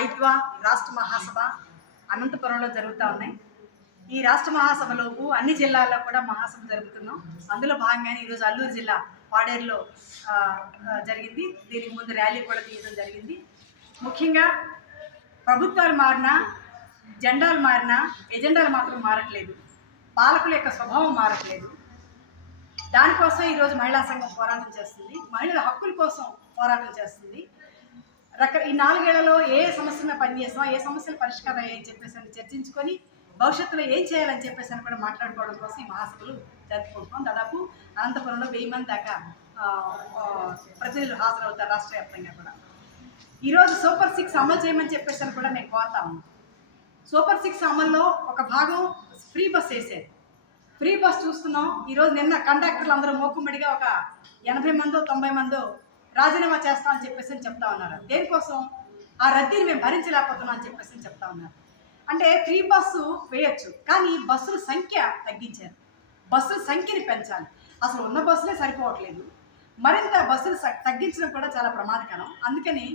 ఐద్వా రాష్ట్ర మహాసభ అనంతపురంలో జరుగుతూ ఉన్నాయి. ఈ రాష్ట్ర మహాసభలోపు అన్ని జిల్లాల్లో కూడా మహాసభ జరుగుతున్నాం. అందులో భాగంగానే ఈరోజు అల్లూరు జిల్లా పాడేరులో జరిగింది. దీనికి ముందు ర్యాలీ కూడా తీయడం జరిగింది. ముఖ్యంగా ప్రభుత్వాలు మారినా, జెండాలు మారినా ఎజెండాలు మాత్రం మారట్లేదు. పాలకుల యొక్క స్వభావం మారట్లేదు. దానికోసం ఈరోజు మహిళా సంఘం పోరాటం చేస్తుంది. మహిళల హక్కుల కోసం పోరాటం చేస్తుంది. ఈ 4 ఏళ్లలో ఏ సమస్యను పనిచేస్తాం, ఏ సమస్యలు పరిష్కారం అయ్యాయని చెప్పేసి చర్చించుకొని భవిష్యత్తులో ఏం చేయాలని చెప్పేసి కూడా మాట్లాడుకోవడం కోసం ఈ మహాసభలు జరుపుకుంటున్నాం. దాదాపు అనంతపురంలో 1000 మంది దాకా ప్రతినిధులు హాజరవుతారు రాష్ట్ర వ్యాప్తంగా కూడా. ఈరోజు సూపర్ 6 అమలు చేయమని చెప్పేసి కూడా నేను కోరుతాము. సూపర్ 6 అమల్లో ఒక భాగం ఫ్రీ బస్ వేసేది. ఫ్రీ బస్ చూస్తున్నాం. ఈరోజు నిన్న కండక్టర్లు అందరూ మూకుమ్మడిగా ఒక 80 మందో 90 మందో రాజీనామా చేస్తామని చెప్పేసి చెప్తా ఉన్నారు. దేనికోసం? ఆ రద్దీని మేము భరించలేకపోతున్నాం అని చెప్పేసి చెప్తా ఉన్నారు. అంటే ఫ్రీ బస్సు వేయచ్చు, కానీ బస్సుల సంఖ్య తగ్గించారు. బస్సుల సంఖ్యని పెంచాలి. అసలు ఉన్న బస్సులే సరిపోవట్లేదు. మరింత బస్సులు తగ్గించడం కూడా చాలా ప్రమాదకరం. అందుకని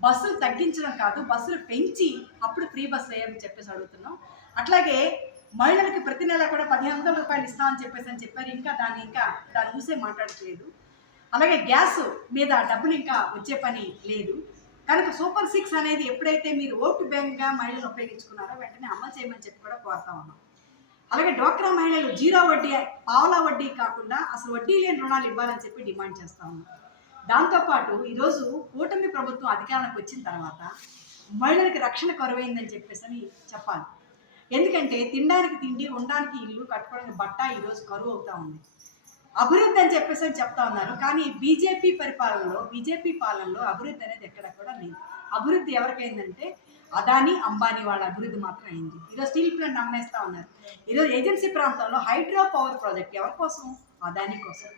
బస్సులు తగ్గించడం కాదు, బస్సులు పెంచి అప్పుడు ఫ్రీ బస్సు వేయమని చెప్పేసి అడుగుతున్నాం. అట్లాగే మహిళలకి ప్రతి నెల కూడా 1500 రూపాయలు ఇస్తామని చెప్పారు. ఇంకా దాని ఊసే మాట్లాడట్లేదు. అలాగే గ్యాస్ మీద డబ్బులు ఇంకా వచ్చే పని లేదు. కనుక సూపర్ 6 అనేది ఎప్పుడైతే మీరు ఓటు బ్యాంక్గా మహిళలు ఉపయోగించుకున్నారో వెంటనే అమలు చేయమని చెప్పి కూడా కోరుతా ఉన్నాం. అలాగే డ్వాక్రా మహిళలు 0 వడ్డీ, పావలా వడ్డీ కాకుండా అసలు వడ్డీ లేని రుణాలు ఇవ్వాలని చెప్పి డిమాండ్ చేస్తా ఉన్నాం. దాంతోపాటు ఈరోజు కూటమి ప్రభుత్వం అధికారంలోకి వచ్చిన తర్వాత మహిళలకి రక్షణ కరువైందని చెప్పేసి చెప్పాలి. ఎందుకంటే తినడానికి తిండి, ఉండడానికి ఇల్లు, కట్టుకోవడానికి బట్ట ఈరోజు కరువు అవుతా ఉంది. అభివృద్ధి అని చెప్పేసి చెప్తా ఉన్నారు. కానీ బీజేపీ పాలనలో అభివృద్ధి అనేది ఎక్కడ కూడా లేదు. అభివృద్ధి ఎవరికైందంటే అదానీ, అంబానీ వాళ్ళ అభివృద్ధి మాత్రం అయింది. ఈరోజు స్టీల్ ప్లాంట్ అమ్మేస్తా ఉన్నారు. ఈరోజు ఏజెన్సీ ప్రాంతంలో హైడ్రో పవర్ ప్రాజెక్ట్ ఎవరి కోసం? అదానీ కోసం.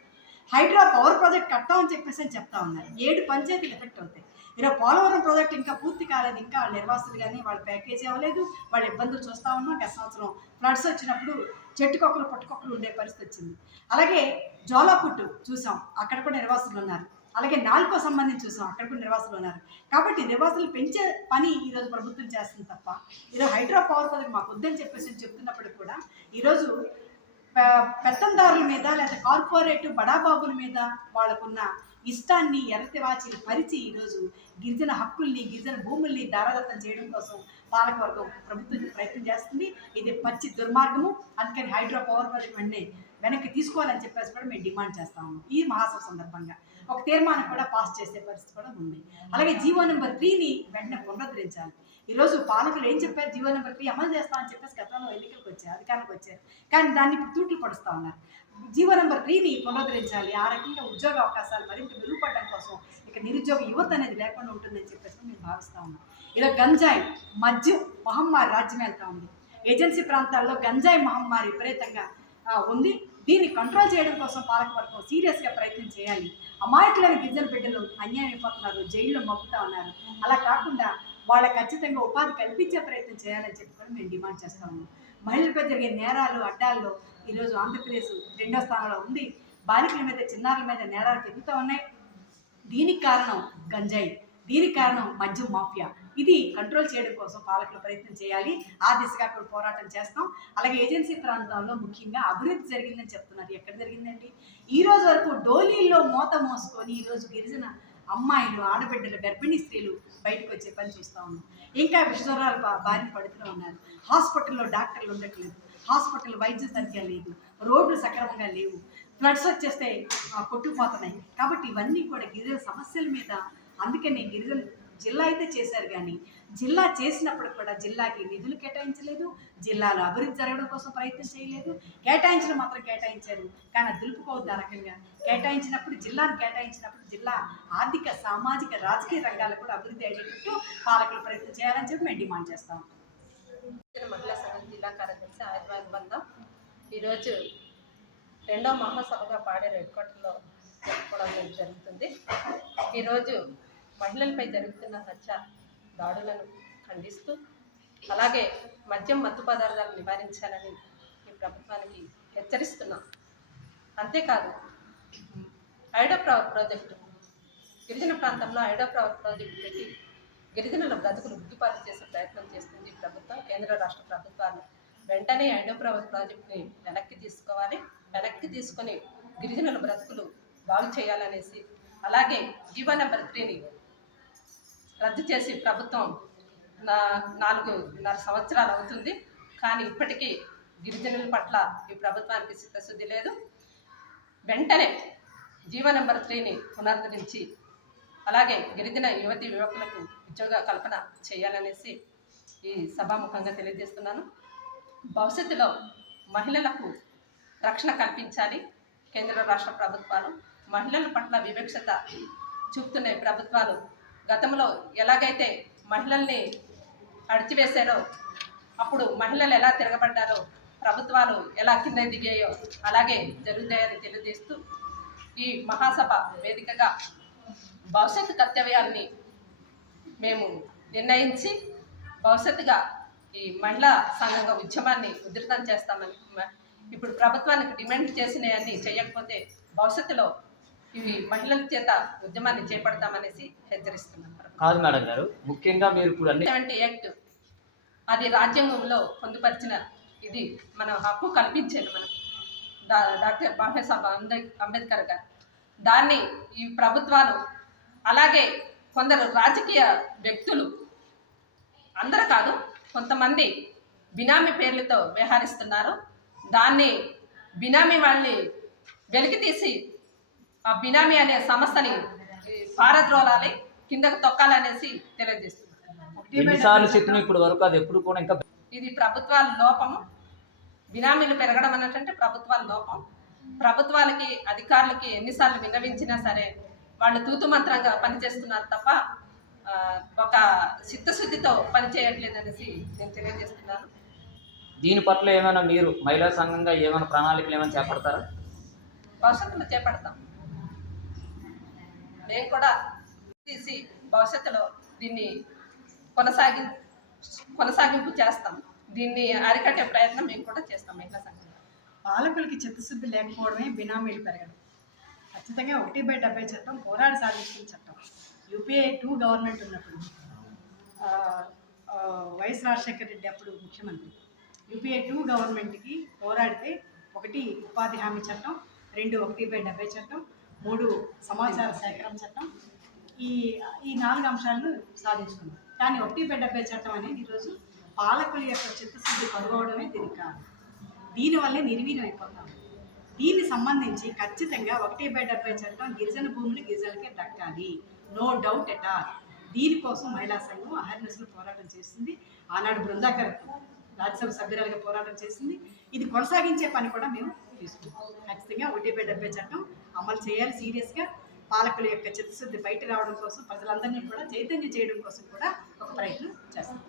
హైడ్రో పవర్ ప్రాజెక్ట్ కట్టామని చెప్పేసి చెప్తా ఉన్నారు. 7 పంచాయతీలు ఎఫెక్ట్ అవుతాయి. ఈరోజు పోలవరం ప్రాజెక్ట్ ఇంకా పూర్తి కాలేదు. ఇంకా నిర్వాసితులు కానీ వాళ్ళ ప్యాకేజీ అవ్వలేదు. వాళ్ళ ఇబ్బందులు చూస్తూ ఉన్నాం. గత సంవత్సరం ఫ్లడ్స్ వచ్చినప్పుడు చెట్టుకొక్కరు పట్టుకొక్కరు ఉండే పరిస్థితి వచ్చింది. అలాగే జోలాపుట్టు చూసాం, అక్కడ కూడా నిర్వాసితులు ఉన్నారు. అలాగే నాలుకో సంబంధించి చూసాం, అక్కడ కూడా నిర్వాసితులు ఉన్నారు. కాబట్టి నిర్వాసితులు పెంచే పని ఈరోజు ప్రభుత్వం చేస్తుంది తప్ప ఈరోజు హైడ్రో పవర్ ప్రాజెక్ట్ మాకు వద్దని చెప్పేసి చెప్తున్నప్పటికి కూడా ఈరోజు పెత్తందారుల మీద లేదా కార్పొరేట్ బడాబాబుల మీద వాళ్ళకున్న ఇష్టాన్ని ఎరతివాచిని పరిచి ఈరోజు గిరిజన హక్కుల్ని, గిరిజన భూముల్ని దారాదత్తం చేయడం కోసం పాలకవర్గం ప్రభుత్వం ప్రయత్నం చేస్తుంది. ఇది పచ్చి దుర్మార్గము. అందుకని హైడ్రో పవర్ ప్రాజెక్ట్ వెనక్కి తీసుకోవాలని చెప్పేసి కూడా మేము డిమాండ్ చేస్తాము. ఈ మహాసభ సందర్భంగా ఒక తీర్మానం కూడా పాస్ చేసే పరిస్థితి కూడా ఉంది. అలాగే జీవో నెంబర్ 3ని వెంటనే పునరుద్ధరించాలి. ఈరోజు పాలకులు ఏం చెప్పారు? జీవో నెంబర్ 3 అమలు చేస్తామని చెప్పేసి గతంలో అధికారానికి వచ్చారు. కానీ దాన్ని ఇప్పుడు తూట్లు పడుస్తూ ఉన్నారు. జీవో నెంబర్ 3ని పునరుద్ధరించాలి. ఆ రకంగా ఉద్యోగ అవకాశాలు మరింత మెరుగుపడడం కోసం ఇక నిరుద్యోగ యువత అనేది లేకుండా ఉంటుందని చెప్పేసి మేము భావిస్తూ ఉన్నాం. ఇలా గంజాయి, మద్యం మహమ్మారి రాజ్యం వెళ్తూ ఉంది. ఏజెన్సీ ప్రాంతాల్లో గంజాయి మహమ్మారి విపరీతంగా ఉంది. దీన్ని కంట్రోల్ చేయడం కోసం పాలకవర్గం సీరియస్గా ప్రయత్నం చేయాలి. అమాయకులైన గిరిజన బిడ్డలు అన్యాయం అయిపోతున్నారు, జైల్లో మగ్గుతూ ఉన్నారు. అలా కాకుండా వాళ్ళకి ఖచ్చితంగా ఉపాధి కల్పించే ప్రయత్నం చేయాలని చెప్పి కూడా మేము డిమాండ్ చేస్తా ఉన్నాం. మహిళలపై జరిగే నేరాలు అడ్డాల్లో ఈరోజు ఆంధ్రప్రదేశ్ 2వ స్థానంలో ఉంది. బాలికల మీద, చిన్నారుల మీద నేరాలు పెరుగుతూ ఉన్నాయి. దీనికి కారణం గంజాయి, దీనికి కారణం మద్యం మాఫియా. ఇది కంట్రోల్ చేయడం కోసం పాలకులు ప్రయత్నం చేయాలి. ఆ దిశగా కూడా పోరాటం చేస్తాం. అలాగే ఏజెన్సీ ప్రాంతాల్లో ముఖ్యంగా అభివృద్ధి జరిగిందని చెప్తున్నారు. ఎక్కడ జరిగిందండి? ఈ రోజు వరకు డోలీల్లో మోత మోసుకొని ఈరోజు గిరిజన అమ్మాయిలు, ఆడబిడ్డలు, గర్భిణీ స్త్రీలు బయటకు వచ్చే పని చూస్తూ ఉన్నాం. ఇంకా విషజ్వరాలు బారిన పడుతూ ఉన్నారు. హాస్పిటల్లో డాక్టర్లు ఉండట్లేదు. హాస్పిటల్ వైద్యం సరిగ్గా లేదు. రోడ్లు సక్రమంగా లేవు. ఫ్లడ్స్ వచ్చేస్తే కొట్టుకుపోతున్నాయి. కాబట్టి ఇవన్నీ కూడా గిరిజన సమస్యల మీద. అందుకని గిరిజన జిల్లా అయితే చేశారు, కానీ జిల్లా చేసినప్పుడు కూడా జిల్లాకి నిధులు కేటాయించలేదు. జిల్లాలో అభివృద్ధి జరగడం కోసం ప్రయత్నం చేయలేదు. కేటాయించడం మాత్రం కేటాయించారు, కానీ దులుపుకోవద్దు. ఆ రకంగా జిల్లాను కేటాయించినప్పుడు జిల్లా ఆర్థిక, సామాజిక, రాజకీయ రంగాలు కూడా అభివృద్ధి అయ్యేటట్టు పాలకులు ప్రయత్నం చేయాలని చెప్పి మేము డిమాండ్ చేస్తాం. మహిళా సంఘం జిల్లా కార్యదర్శి ఆయుర్వేద ఈరోజు 2వ మహాసభగా పాడేరు హెడ్క్వార్టర్లో జరుపుకోవడం జరుగుతుంది. ఈరోజు మహిళలపై జరుగుతున్న హత్య దాడులను ఖండిస్తూ, అలాగే మద్యం, మత్తు పదార్థాలను నివారించాలని ఈ ప్రభుత్వానికి హెచ్చరిస్తున్నాం. అంతేకాదు హైడ్రో పవర్ ప్రాజెక్టు, గిరిజన ప్రాంతంలో హైడ్రో పవర్ ప్రాజెక్టు పెట్టి గిరిజనుల బ్రతుకులు ఉద్దిపాలు చేసే ప్రయత్నం చేస్తుంది ఈ ప్రభుత్వం. కేంద్ర రాష్ట్ర ప్రభుత్వాలు వెంటనే హైడ్రోపవర్ ప్రాజెక్ట్ని వెనక్కి తీసుకోవాలి. వెనక్కి తీసుకొని గిరిజనుల బ్రతుకులు బాగు చేయాలనేసి, అలాగే జీవో నెంబర్ 3ని రద్దు చేసి ప్రభుత్వం 4.5 సంవత్సరాలు అవుతుంది. కానీ ఇప్పటికీ గిరిజనుల పట్ల ఈ ప్రభుత్వానికి చిత్తశుద్ధి లేదు. వెంటనే జీవో నెంబర్ 3ని పునరుద్ధరించి అలాగే గిరిజన యువతి యువకులకు ఉద్యోగ కల్పన చేయాలనేసి ఈ సభాముఖంగా తెలియజేస్తున్నాను. భవిష్యత్తులో మహిళలకు రక్షణ కల్పించాలి. కేంద్ర రాష్ట్ర ప్రభుత్వాలు మహిళల పట్ల వివక్షత చూపుతున్న ప్రభుత్వాలు గతంలో ఎలాగైతే మహిళల్ని అడిచివేశారో, అప్పుడు మహిళలు ఎలా తిరగబడ్డారో, ప్రభుత్వాలు ఎలా కింద దిగాయో అలాగే జరుగుతాయని తెలియజేస్తూ ఈ మహాసభ వేదికగా భవిష్యత్తు కర్తవ్యాన్ని మేము నిర్ణయించి భవిష్యత్తుగా ఈ మహిళా సంఘంగా ఉద్యమాన్ని ఉధృతం చేస్తామని, ఇప్పుడు ప్రభుత్వానికి డిమాండ్ చేసినవన్నీ చేయకపోతే భవిష్యత్తులో ఇవి మహిళల చేత ఉద్యమాన్ని చేపడతామనేసి హెచ్చరిస్తున్నాం. కాదు మేడం గారు, ముఖ్యంగా మీరు ఇప్పుడు అన్ని 70 యాక్ట్ అది రాజ్యాంగంలో పొందుపరిచిన ఇది మన హక్కు కల్పించారు మనం డాక్టర్ బాబాసాహెబ్ అంబేద్కర్ గారు. దాన్ని ఈ ప్రభుత్వాలు అలాగే కొందరు రాజకీయ వ్యక్తులు, అందరూ కాదు కొంతమంది బినామీ పేర్లతో వ్యవహరిస్తున్నారు. దాన్ని బినామీ వాళ్ళని వెలికి తీసి ఆ బినామీ అనే సంస్థని పారద్రోలాలి, కిందకు తొక్కాలనేసి తెలియజేస్తున్నారు. ఎన్నిసార్లు చెప్పిన ఇప్పుడు వరకు అది ఎప్పుడు కూడా ఇంకా ఇది ప్రభుత్వాల లోపము. బినామీలు పెరగడం అన్నట్టు ప్రభుత్వాల లోపం. ప్రభుత్వాలకి అధికారులకి ఎన్నిసార్లు విన్నవించినా సరే వాళ్ళు తూతు మంత్రంగా పనిచేస్తున్నారు తప్ప ఒక చిత్తశుద్ధితో పనిచేయట్లేదు అనేసి నేను తెలియజేస్తున్నాను. దీని పట్ల ఏమైనా మీరు మహిళా సంఘంగా ఏమైనా ప్రణాళికలు ఏమైనా చేపడతారా? భవిష్యత్తులో చేపడతాం. మేము కూడా తీసి భవిష్యత్తులో దీన్ని కొనసాగింపు చేస్తాం. దీన్ని అరికట్టే ప్రయత్నం మేము కూడా చేస్తాం. మహిళా సంఘం పాలకులకి చిత్తశుద్ధి లేకపోవడమే బినామీలు పెరగడం. ఖచ్చితంగా 1/70 చట్టం పోరాడి సాధించిన చట్టం. యూపీఏ 2 గవర్నమెంట్ ఉన్నప్పుడు వైఎస్ రాజశేఖర రెడ్డి అప్పుడు ముఖ్యమంత్రి. యూపీఏ 2 గవర్నమెంట్కి పోరాడితే 1 ఉపాధి హామీ చట్టం, 2 1/70 చట్టం, 3 సమాచార సేకరణ చట్టం, ఈ 4 అంశాలను సాధించుకున్నాం. కానీ 1/70 చట్టం అనేది ఈరోజు పాలకుల యొక్క చిత్తశుద్ధి కనుగోవడమే దీనికి కారణం. దీనివల్లే నిర్వీర్యం అయిపోతాం. దీనికి సంబంధించి ఖచ్చితంగా 1/70 చట్టం గిరిజన భూములు గిరిజనులకే దక్కాలి, నో డౌట్ ఎట్ ఆల్. దీనికోసం మహిళా సంఘం అహర్నిశలు పోరాటం చేస్తుంది. ఆనాడు బృందాకర్ రాజ్యసభ సభ్యురాలుగా పోరాటం చేసింది. ఇది కొనసాగించే పని కూడా మేము తీసుకుంటాం. ఖచ్చితంగా 1/70 చట్టం అమలు చేయాలి. సీరియస్గా పాలకుల యొక్క చిత్తశుద్ధి బయట రావడం కోసం, ప్రజలందరినీ కూడా చైతన్యం చేయడం కోసం కూడా ఒక ప్రయత్నం చేస్తాం.